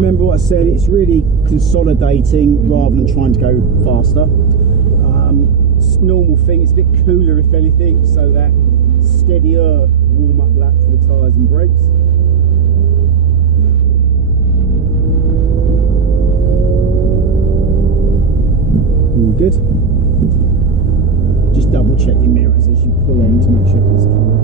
remember what I said, it's really consolidating rather than trying to go faster. It's a normal thing, it's a bit cooler if anything, so that steadier warm-up lap for the tyres and brakes. All good. Just double check your mirrors as you pull on to make sure it's clear.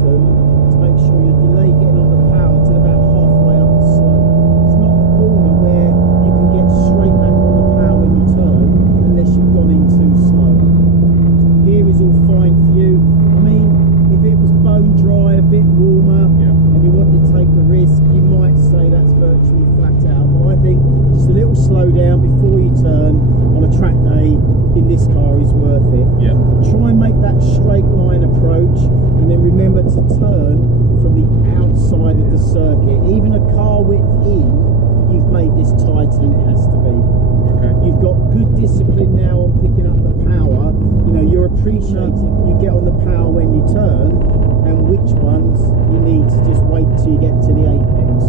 momentum to make sure you delay getting on the power till about halfway up the slope. It's not a corner where you can get straight back on the power when you turn unless you've gone in too slow. Here is all fine for you. I mean, if it was bone dry, a bit warmer, and you wanted to take the risk, you might say that's virtually flat out. But I think just a little slow down before you turn on a track day in this car is worth it. Try and make that straight line approach, and then remember to turn from the outside of the circuit. Even a car width in, you've made this tighter than it has to be. You've got good discipline now on picking up the power. You know, you're appreciating you get on the power when you turn, and which ones you need to just wait till you get to the apex.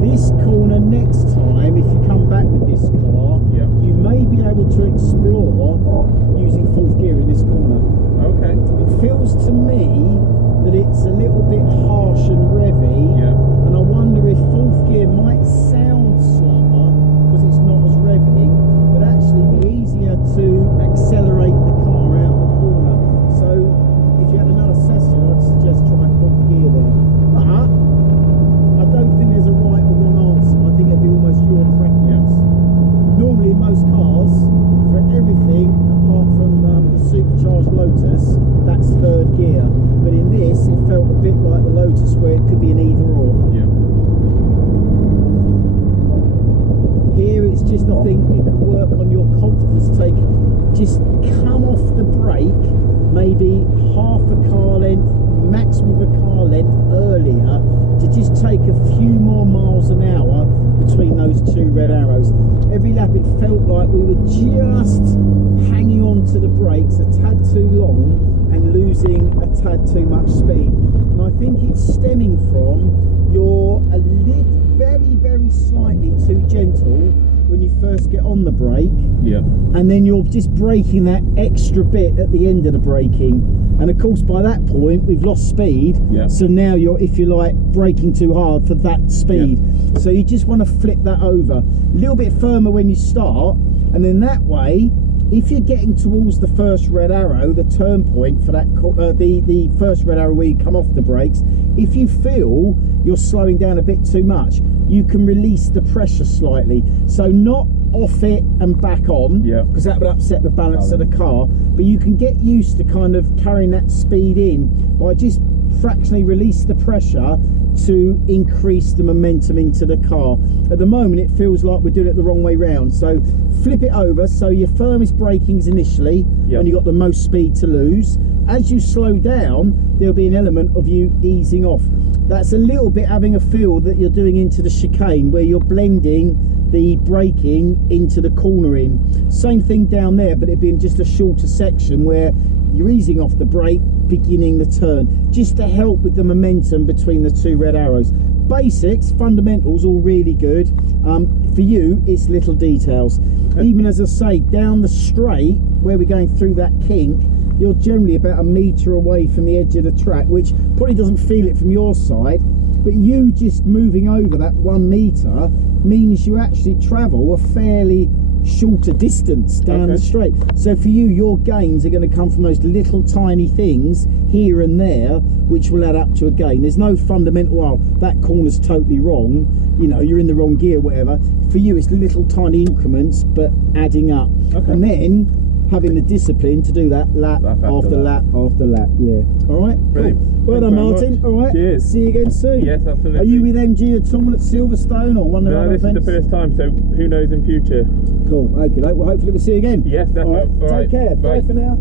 This corner next time, if you come back with this car, you may be able to explore using fourth gear in this corner. It feels to me that it's a little bit harsh and revvy, and I wonder if fourth gear might sound slower because it's not as revving, but actually be easier to accelerate the car out of the corner. So if you had another session, I'd suggest trying fourth gear there. But I don't think there's a right or wrong answer. I think it'd be almost your preference. Normally in most cars, for everything apart from the supercharged Lotus, that's third gear. But in this, it felt a bit like the Lotus where it could be an either or. Here it's just, I think you could work on your confidence. Just come off the brake, maybe half a car length, maximum of a car length earlier, to just take a few more miles an hour between those two red arrows. Every lap it felt like we were just hanging on to the brakes a tad too long and losing a tad too much speed. And I think it's stemming from you're very slightly too gentle when you first get on the brake, and then you're just braking that extra bit at the end of the braking, and of course by that point we've lost speed, so now you're, if you like, braking too hard for that speed. So you just want to flip that over a little bit firmer when you start, and then that way, if you're getting towards the first red arrow, the turn point for that, the first red arrow where you come off the brakes, if you feel you're slowing down a bit too much, you can release the pressure slightly. So not off it and back on, because that would upset the balance of the car, but you can get used to kind of carrying that speed in by just fractionally release the pressure to increase the momentum into the car. At the moment it feels like we're doing it the wrong way round, so flip it over so your firmest braking's initially when you've got the most speed to lose. As you slow down, there'll be an element of you easing off. That's a little bit having a feel that you're doing into the chicane, where you're blending the braking into the cornering. Same thing down there, but it being just a shorter section where you're easing off the brake, beginning the turn, just to help with the momentum between the two red arrows. Basics, fundamentals, all really good. For you, it's little details. Even as I say, down the straight, where we're going through that kink, you're generally about a metre away from the edge of the track, which probably doesn't feel it from your side, but you just moving over that 1 metre means you actually travel a fairly shorter distance down the straight. So for you, your gains are going to come from those little tiny things here and there, which will add up to a gain. There's no fundamental, well, that corner's totally wrong, you know, you're in the wrong gear, whatever. For you, it's little tiny increments, but adding up. And then having the discipline to do that lap after lap after lap. All right, cool. Well done, Martin. All right, cheers. See you again soon. Yes, absolutely. Are you with MG at all at Silverstone or one of the other events? No, this is the first time, so who knows in future. Cool. Okay, well, hopefully we'll see you again. Yes, definitely. All right, take care. Bye for now.